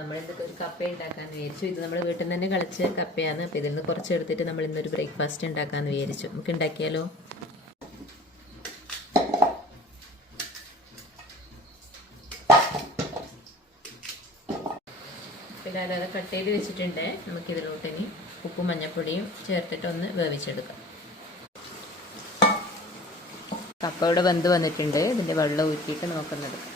നമ്മളിന്നൊക്കെ ഒരു കപ്പ ഉണ്ടാക്കാമെന്ന് വിചാരിച്ചു. ഇത് നമ്മൾ വീട്ടിൽ നിന്ന് തന്നെ കളിച്ച കപ്പയാണ്. അപ്പോൾ ഇതിൽ നിന്ന് കുറച്ച് എടുത്തിട്ട് നമ്മൾ ഇന്നൊരു ബ്രേക്ക്ഫാസ്റ്റ് ഉണ്ടാക്കാമെന്ന് വിചാരിച്ചു. നമുക്ക് ഉണ്ടാക്കിയാലോ? പിന്നെ അതായത് കട്ട് ചെയ്ത് വെച്ചിട്ടുണ്ട്. നമുക്കിതിലോട്ട് ഇനി ഉപ്പും മഞ്ഞൾപ്പൊടിയും ചേർത്തിട്ട് ഒന്ന് വേവിച്ചെടുക്കാം. കപ്പ ഇവിടെ വെന്ത് വന്നിട്ടുണ്ട്. ഇതിൻ്റെ വെള്ളം ഊറ്റിയിട്ട് നമുക്കൊന്നെടുക്കാം.